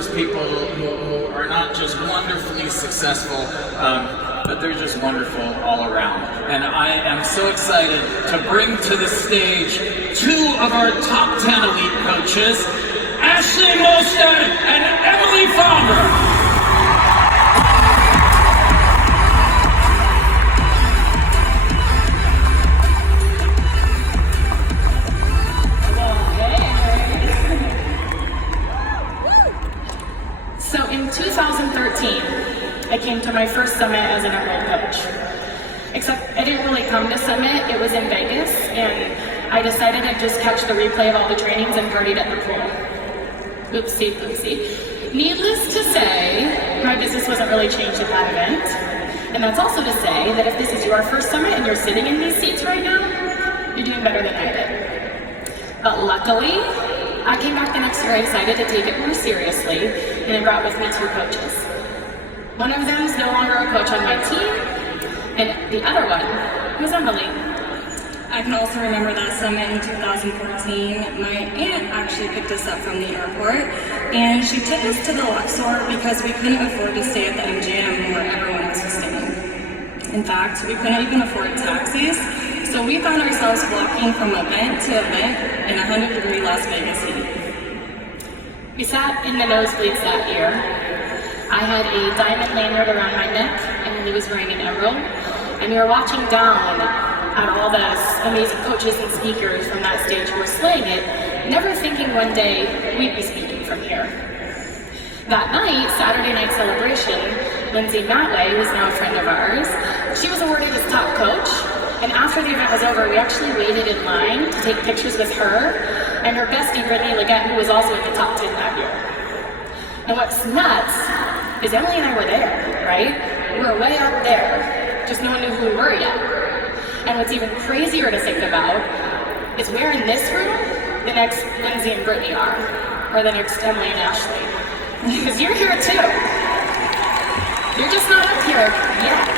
those people who are not just wonderfully successful, but they're just wonderful all around. And I am so excited to bring to the stage two of our top 10 elite coaches, Ashlie Molstad and Fauver. So in 2013, I came to my first summit as an Emerald coach. Except I didn't really come to Summit, it was in Vegas, and I decided to just catch the replay of all the trainings and partied at the pool. Oopsie poopsie. Needless to say, my business wasn't really changed at that event. And that's also to say that if this is your first summit and you're sitting in these seats right now, you're doing better than I did. But luckily, I came back the next year excited to take it more seriously, and I brought with me two coaches. One of them is no longer a coach on my team, and the other one was Emily. I can also remember that summit in 2014. My aunt actually picked us up from the airport, and she took us to the Luxor because we couldn't afford to stay at the MGM where everyone else was staying. In fact, we couldn't even afford taxis, so we found ourselves walking from event to event in 100-degree Las Vegas heat. We sat in the nosebleeds that year. I had a diamond lanyard around my neck, and Emily was wearing an emerald, and we were watching down at all those amazing coaches and speakers from that stage who were slaying it, never thinking one day we'd be speaking from here. That night, Saturday night celebration, Lindsay Matway, who's now a friend of ours, she was awarded as top coach, and after the event was over, we actually waited in line to take pictures with her and her bestie, Brittany Leggett, who was also in the top 10 that year. And what's nuts is Emily and I were there, right? We were way up there, just no one knew who we were yet. And what's even crazier to think about is where in this room the next Lindsay and Brittany are, or the next Emily and Ashlie. Because you're here too. You're just not up here yet.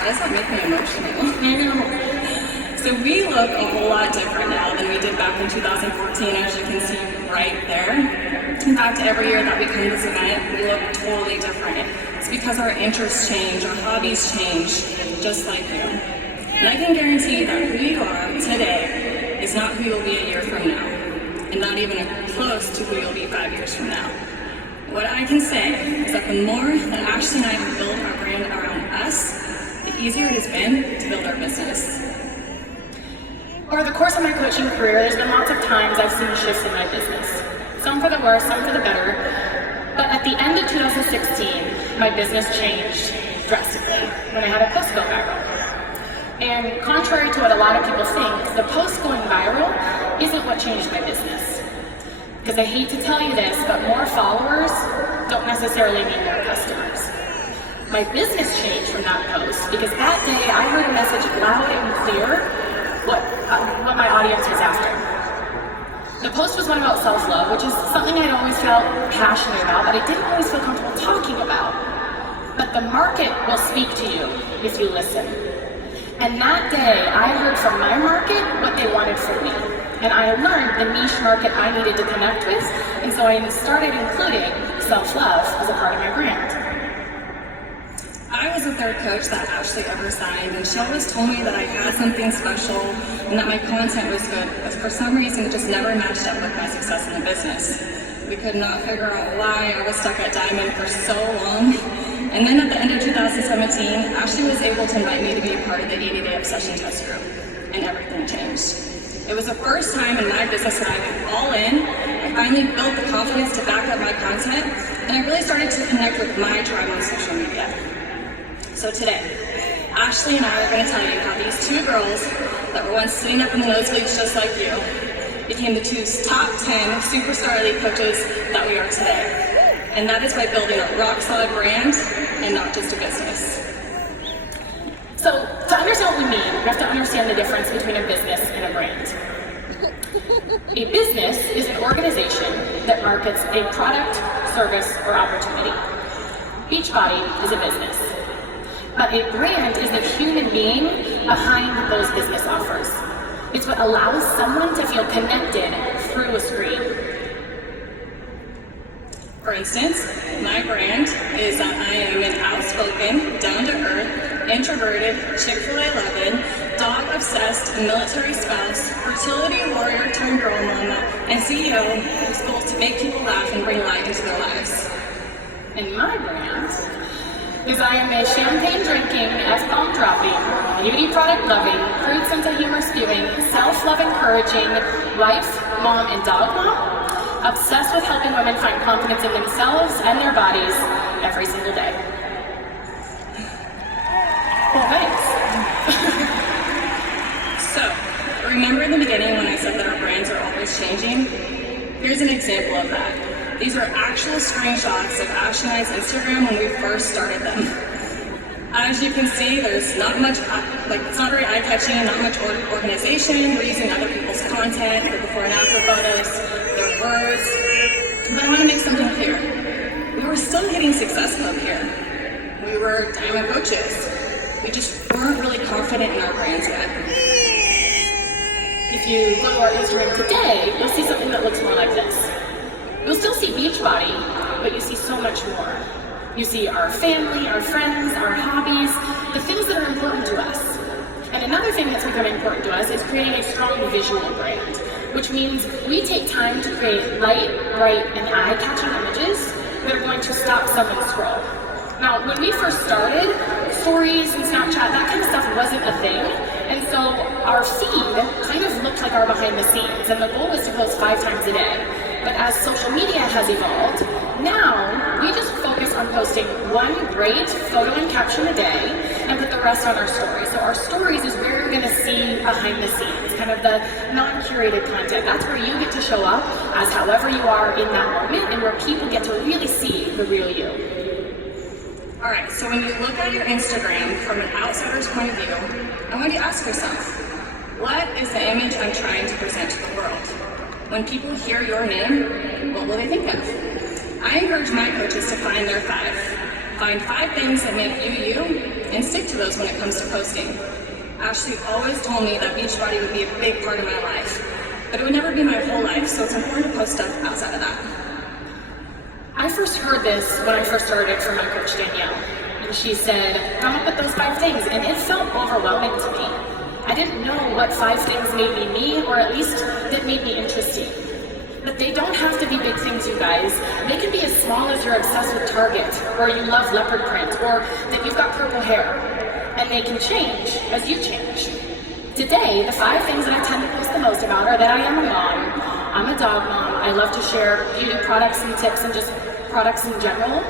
Why does that make me emotional? I know. So we look a whole lot different now than we did back in 2014, as you can see right there. In fact, every year that we come to this event, we look totally different. It's because our interests change, our hobbies change, just like you. And I can guarantee that who you are today is not who you'll be a year from now, and not even close to who you'll be 5 years from now. What I can say is that the more that Ashlie and I have built our brand around us, the easier it has been to build our business. Over the course of my coaching career, there's been lots of times I've seen shifts in my business. Some for the worse, some for the better. But at the end of 2016, my business changed drastically when I had a post go viral. And contrary to what a lot of people think, the post going viral isn't what changed my business. Because I hate to tell you this, but more followers don't necessarily mean more customers. My business changed from that post because that day I heard a message loud and clear what my audience was after. The post was one about self-love, which is something I'd always felt passionate about, but I didn't always feel comfortable talking about. But the market will speak to you if you listen. And that day, I heard from my market what they wanted from me. And I learned the niche market I needed to connect with, and so I started including self-love as a part of my brand. I was the third coach that Ashlie ever signed, and she always told me that I had something special and that my content was good, but for some reason it just never matched up with my success in the business. We could not figure out why I was stuck at Diamond for so long. And then at the end of 2017, Ashlie was able to invite me to be a part of the 80-day obsession test group, and everything changed. It was the first time in my business that I went all in. I finally built the confidence to back up my content, and I really started to connect with my tribe on social media. So today, Ashlie and I are going to tell you how these two girls that were once sitting up in the nosebleeds just like you became the two top 10 superstar elite coaches that we are today. And that is by building a rock-solid brand and not just a business. So to understand what we mean, we have to understand the difference between a business and a brand. A business is an organization that markets a product, service, or opportunity. Beachbody is a business. But a brand is the human being behind those business offers. It's what allows someone to feel connected through a screen. For instance, my brand is that I am an outspoken, down-to-earth, introverted, Chick-fil-A loving, dog-obsessed, military spouse, fertility warrior turned girl mama, and CEO whose goal is to make people laugh and bring light into their lives. And my brand is I am a champagne drinking, F-bomb dropping, beauty product loving, crude sense of humor spewing, self-love encouraging, wife, mom, and dog mom, obsessed with helping women find confidence in themselves and their bodies every single day. Well, thanks. So, remember in the beginning when I said that our brands are always changing? Here's an example of that. These are actual screenshots of Ashlie and I's Instagram when we first started them. As you can see, there's not much, it's not very eye-catching, not much organization. We're using other people's content for before and after photos, their words. But I want to make something clear. We were still hitting success up here. We were diamond coaches. We just weren't really confident in our brands yet. If you go to our Instagram today, you'll see something that looks more like this. You'll still see Beachbody, but you see so much more. You see our family, our friends, our hobbies, the things that are important to us. And another thing that's becoming important to us is creating a strong visual brand, which means we take time to create light, bright, and eye-catching images that are going to stop someone's scroll. Now, when we first started, stories and Snapchat, that kind of stuff wasn't a thing. And so our feed kind of looked like our behind the scenes, and the goal was to post 5 times a day. But as social media has evolved, now we just focus on posting one great photo and caption a day and put the rest on our stories. So our stories is where you're gonna see behind the scenes, kind of the non-curated content. That's where you get to show up as however you are in that moment and where people get to really see the real you. All right, so when you look at your Instagram from an outsider's point of view, I want you to ask yourself, what is the image I'm trying to present to the world? When people hear your name, what will they think of? I encourage my coaches to find their 5. Find 5 things that make you you, and stick to those when it comes to posting. Ashlie always told me that Beachbody would be a big part of my life, but it would never be my whole life, so it's important to post stuff outside of that. I first heard this when I first started from my coach Danielle, and she said, come up with those 5 things, and it felt overwhelming to me. I didn't know what 5 things made me, or at least that made me interesting. But they don't have to be big things, you guys. They can be as small as you're obsessed with Target, or you love leopard print, or that you've got purple hair. And they can change as you change. Today, the 5 things that I tend to post the most about are that I am a mom, I'm a dog mom, I love to share beauty products and tips and just products in general.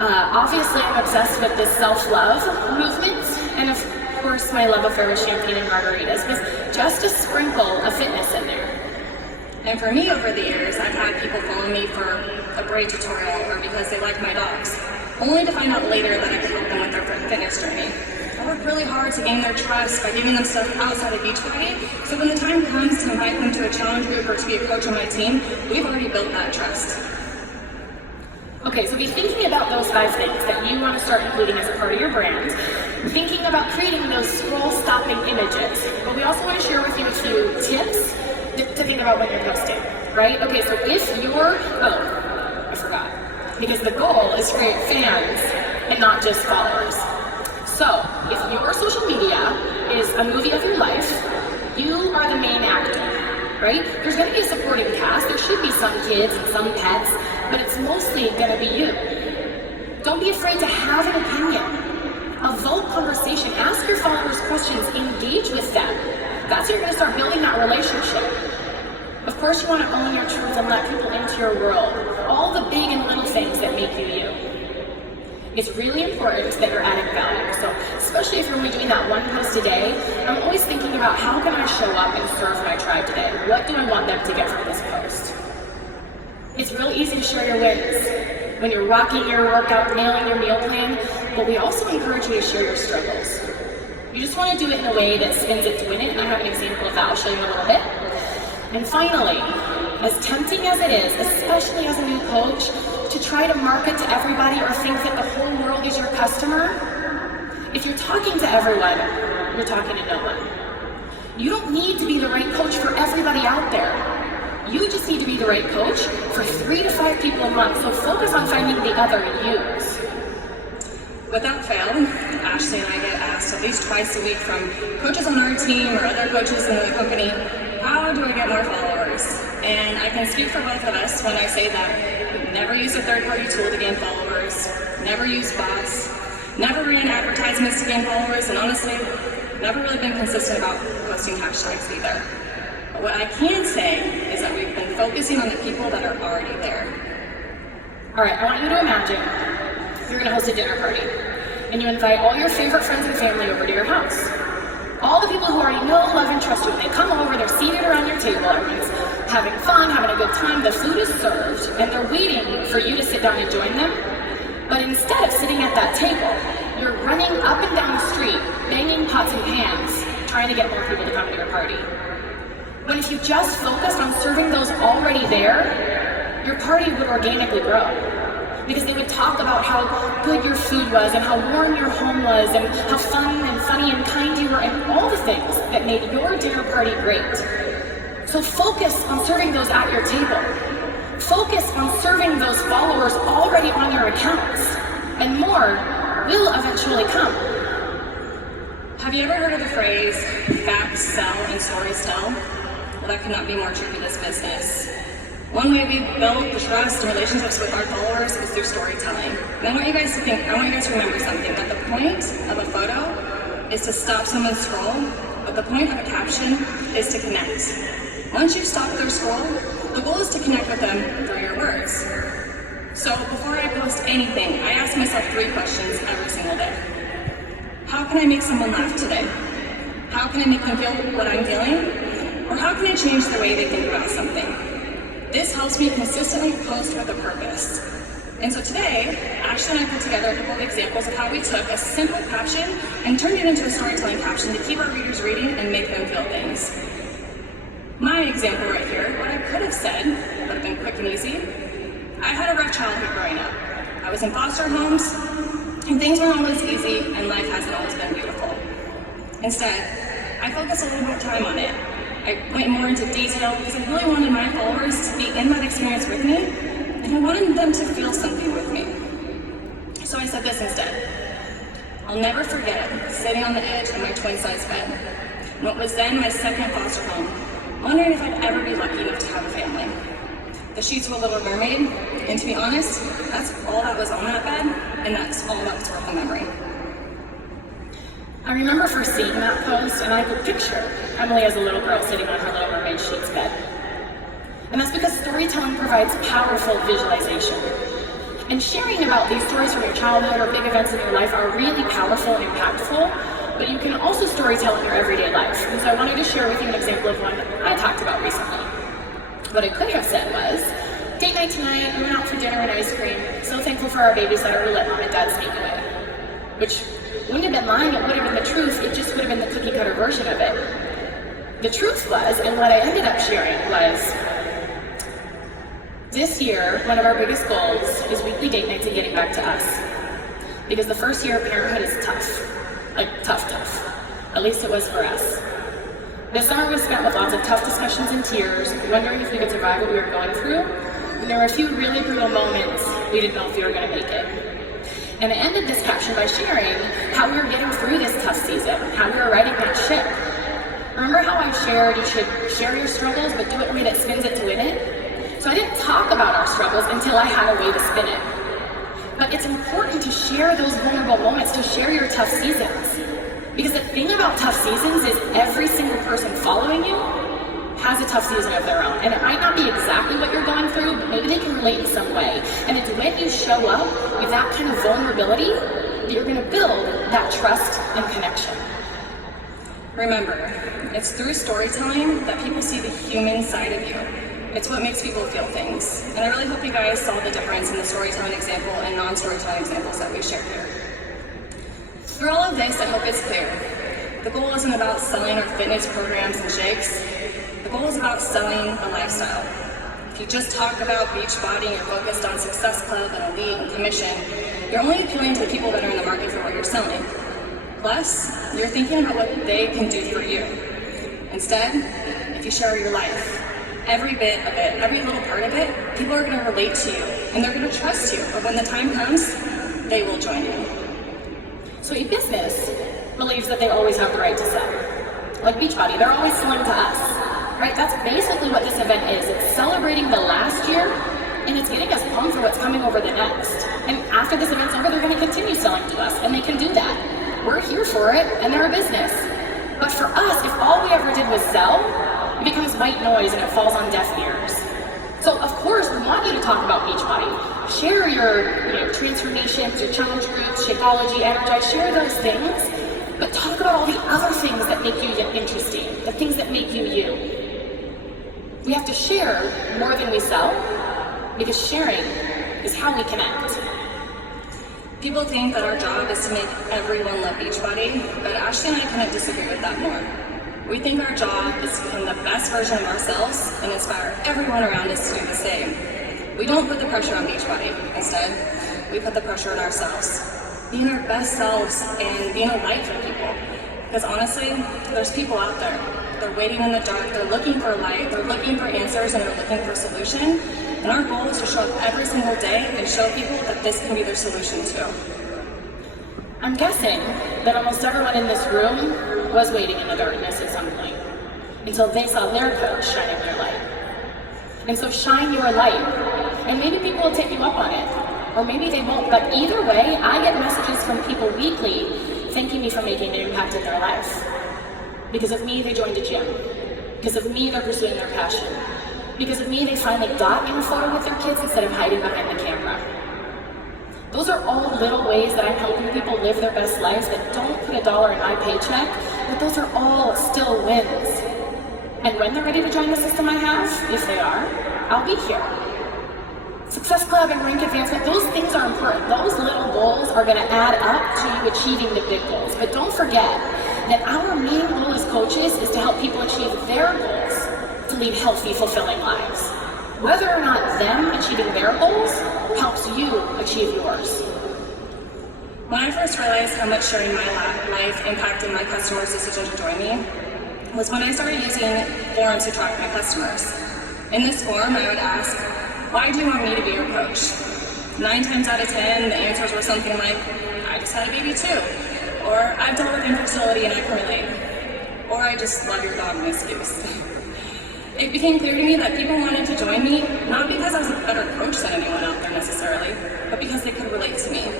Obviously, I'm obsessed with this self-love movement, and of course, my love affair with champagne and margaritas, with just a sprinkle of fitness in there. And for me over the years, I've had people follow me for a braid tutorial or because they like my dogs, only to find out later that I can help them with their fitness journey. I work really hard to gain their trust by giving them stuff outside of Beachbody, so when the time comes to invite them to a challenge group or to be a coach on my team, we've already built that trust. Okay, so be thinking about those 5 things that you want to start including as a part of your brand. Thinking about creating those scroll-stopping images. But we also want to share with you a few tips to think about when you're posting, right? Okay, so if you're, I forgot. Because the goal is to create fans and not just followers. So, if your social media is a movie of your life, you are the main actor, right? There's going to be a supporting cast. There should be some kids and some pets, but it's mostly going to be you. Don't be afraid to have an opinion. Evoke conversation. Ask your followers questions. Engage with them. That's how you're going to start building that relationship. Of course, you want to own your truth and let people into your world. All the big and little things that make you you. It's really important that you're adding value. So, especially if you're only doing that one post a day, I'm always thinking about how can I show up and serve my tribe today? What do I want them to get from this post? It's really easy to share your wins when you're rocking your workout, nailing your meal plan, but we also encourage you to share your struggles. You just want to do it in a way that spins it to win it, and I have an example of that I'll show you in a little bit. And finally, as tempting as it is, especially as a new coach, to try to market to everybody or think that the whole world is your customer, if you're talking to everyone, you're talking to no one. You don't need to be the right coach for everybody out there. You just need to be the right coach for 3 to 5 people a month, so focus on finding the other yous. Without fail, Ashlie and I get asked at least twice a week from coaches on our team or other coaches in the company, how do I get more followers? And I can speak for both of us when I say that we've never used a third-party tool to gain followers, never used bots, never ran advertisements to gain followers, and honestly, never really been consistent about posting hashtags either. But what I can say is that we've been focusing on the people that are already there. All right, I want you to imagine you're gonna host a dinner party, and you invite all your favorite friends and family over to your house. All the people who already know, love, and trust you, they come over, they're seated around your table, everyone's having fun, having a good time, the food is served, and they're waiting for you to sit down and join them. But instead of sitting at that table, you're running up and down the street, banging pots and pans, trying to get more people to come to your party. When if you just focused on serving those already there, your party would organically grow. Because they would talk about how good your food was and how warm your home was and how fun and funny and kind you were and all the things that made your dinner party great. So focus on serving those at your table. Focus on serving those followers already on your accounts, and more will eventually come. Have you ever heard of the phrase, facts sell and stories tell? Well, that could not be more true for this business. One way we build the trust and relationships with our followers is through storytelling. And I want you guys to remember something, that the point of a photo is to stop someone's scroll, but the point of a caption is to connect. Once you've stopped their scroll, the goal is to connect with them through your words. So before I post anything, I ask myself 3 questions every single day. How can I make someone laugh today? How can I make them feel what I'm feeling? Or how can I change the way they think about something? This helps me consistently post with a purpose. And so today, Ashlie and I put together a couple of examples of how we took a simple caption and turned it into a storytelling caption to keep our readers reading and make them feel things. My example right here, what I could have said, would have been quick and easy. I had a rough childhood growing up. I was in foster homes, and things weren't always easy, and life hasn't always been beautiful. Instead, I focused a little more time on it. I went more into detail because I really wanted my followers to be in that experience with me, and I wanted them to feel something with me. So I said this instead. I'll never forget sitting on the edge of my twin-size bed, in what was then my second foster home, wondering if I'd ever be lucky enough to have a family. The sheets were Little Mermaid, and to be honest, that's all that was on that bed, and that's all that was worth the memory. I remember first seeing that post, and I could picture Emily as a little girl sitting on her Little Mermaid sheets bed. And that's because storytelling provides powerful visualization. And sharing about these stories from your childhood or big events in your life are really powerful and impactful, but you can also storytell in your everyday life. And so I wanted to share with you an example of one I talked about recently. What I could have said was, date night tonight, we went out for dinner and ice cream, so thankful for our babysitter who let mom and dad sneak away. Which wouldn't have been lying, it would have been the truth, it just would have been the cookie cutter version of it. The truth was, and what I ended up sharing was, this year, one of our biggest goals is weekly date nights and getting back to us. Because the first year of parenthood is tough. Like, tough. At least it was for us. This summer was spent with lots of tough discussions and tears, wondering if we could survive what we were going through. And there were a few really brutal moments we didn't know if we were going to make it. And I ended this caption by sharing how we were getting through this tough season, how we were riding that ship. Remember how I shared you should share your struggles, but do it in a way that spins it to win it? So I didn't talk about our struggles until I had a way to spin it. But it's important to share those vulnerable moments, to share your tough seasons. Because the thing about tough seasons is every single person following you has a tough season of their own. And it might not be exactly what you're going through, but maybe they can relate in some way. And it's when you show up with that kind of vulnerability that you're going to build that trust and connection. Remember, it's through storytelling that people see the human side of you. It's what makes people feel things. And I really hope you guys saw the difference in the storytelling example and non-storytelling examples that we shared here. Through all of this, I hope it's clear. The goal isn't about selling our fitness programs and shakes. The goal is about selling a lifestyle. If you just talk about Beachbody and you're focused on Success Club and Elite and Commission, you're only appealing to the people that are in the market for what you're selling. Plus, you're thinking about what they can do for you. Instead, if you share your life, every bit of it, every little part of it, people are going to relate to you and they're going to trust you. But when the time comes, they will join you. So a business believes that they always have the right to sell. Like Beachbody, they're always selling to us, right? That's basically what this event is. It's celebrating the last year, and it's getting us pumped for what's coming over the next. And after this event's over, they're going to continue selling to us, and they can do that. We're here for it, and they're a business. But for us, if all we ever did was sell, it becomes white noise and it falls on deaf ears. So of course, we want you to talk about Beachbody. Share your transformations, your challenge groups, Shakeology, Energize, share those things. But talk about all the other things that make you interesting, the things that make you you. We have to share more than we sell, because sharing is how we connect. People think that our job is to make everyone love Beachbody, but Ashlie and I couldn't disagree with that more. We think our job is to become the best version of ourselves and inspire everyone around us to do the same. We don't put the pressure on Beachbody. Instead, we put the pressure on ourselves. Being our best selves and being a light for people. Because honestly, there's people out there. They're waiting in the dark, they're looking for light, they're looking for answers, and they're looking for a solution. And our goal is to show up every single day and show people that this can be their solution too. I'm guessing that almost everyone in this room was waiting in the darkness at some point until they saw their coach shining their light. And so shine your light. And maybe people will take you up on it, or maybe they won't. But either way, I get messages from people weekly thanking me for making an impact in their life. Because of me, they joined a gym. Because of me, they're pursuing their passion. Because of me, they finally got in a photo with their kids instead of hiding behind the camera. Those are all little ways that I'm helping people live their best lives that don't put $1 in my paycheck, but those are all still wins. And when they're ready to join the system I have, if they are, I'll be here. Success Club and rank advancement, those things are important. Those little goals are going to add up to you achieving the big goals. But don't forget that our main goal as coaches is to help people achieve their goals, to lead healthy, fulfilling lives. Whether or not them achieving their goals helps you achieve yours. When I first realized how much sharing my life impacted my customers' decision to join me was when I started using forums to track my customers. In this forum, I would ask, why do you want me to be your coach? 9 times out of 10, the answers were something like, I just had a baby too. Or I've dealt with infertility and I can relate. Or I just love your dog, Miss Goose. It became clear to me that people wanted to join me, not because I was a better coach than anyone out there necessarily, but because they could relate to me.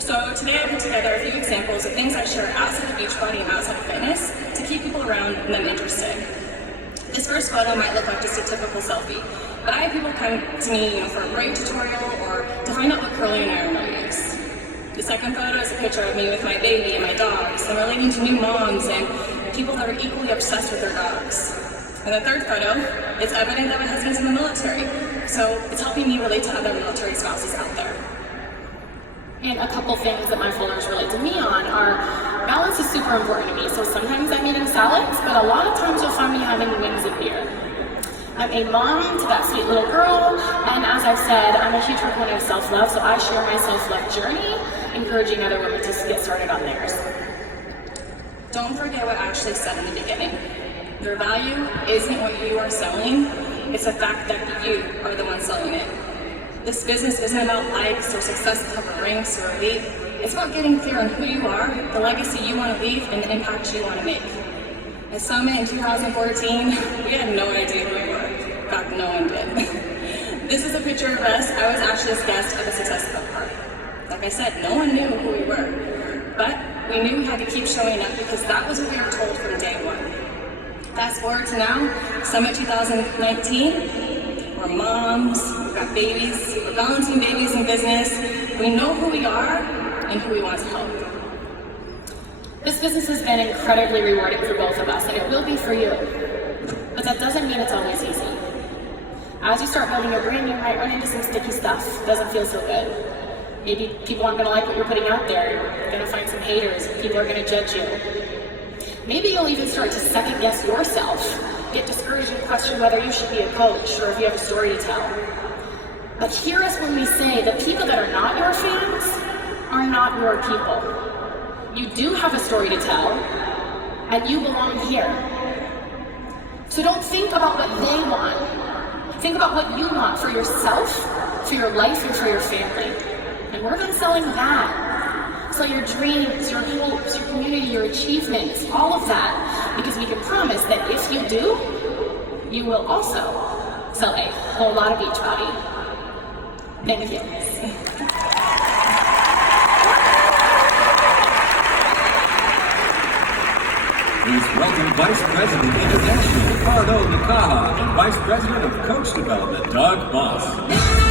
So today I put together a few examples of things I share outside of Beachbody and outside of fitness to keep people around and them interested. This first photo might look like just a typical selfie, but I have people come to me for a braid tutorial or to find out what curling iron I use. The second photo is a picture of me with my baby and my dogs and relating to new moms and people that are equally obsessed with their dogs. And the third photo is evident that my husband's in the military, so it's helping me relate to other military spouses out there. And a couple things that my followers relate to me on are balance is super important to me. So sometimes I'm eating salads, but a lot of times you'll find me having wings and beer. I'm a mom to that sweet little girl, and as I've said, I'm a huge proponent of self-love, so I share my self-love journey, encouraging other women to get started on theirs. Don't forget what Ashlie said in the beginning. Your value isn't what you are selling, it's the fact that you are the one selling it. This business isn't about likes or success cover ranks or elite. It's about getting clear on who you are, the legacy you want to leave, and the impact you want to make. At Summit in 2014, we had no idea who we were. In fact, no one did. This is a picture of us. I was Ashley's guest at the Success Club party. Like I said, no one knew who we were. But we knew we had to keep showing up because that was what we were told from day one. Fast forward to now, Summit 2019, we're moms, we've got babies, we're balancing babies in business. We know who we are and who we want to help. This business has been incredibly rewarding for both of us, and it will be for you. But that doesn't mean it's always easy. As you start building your brand, you might run into some sticky stuff. It doesn't feel so good. Maybe people aren't going to like what you're putting out there. You're going to find some haters. People are going to judge you. Maybe you'll even start to second guess yourself, get discouraged and question whether you should be a coach or if you have a story to tell. But hear us when we say that people that are not your fans are not your people. You do have a story to tell, and you belong here. So don't think about what they want. Think about what you want for yourself, for your life, and for your family. And work on selling that. Sell your dreams, your hopes, your community, your achievements, all of that. Because we can promise that if you do, you will also sell a whole lot of Beachbody. Thank you. Please welcome Vice President International, Ricardo Nakaha, and Vice President of Coach Development, Doug Moss.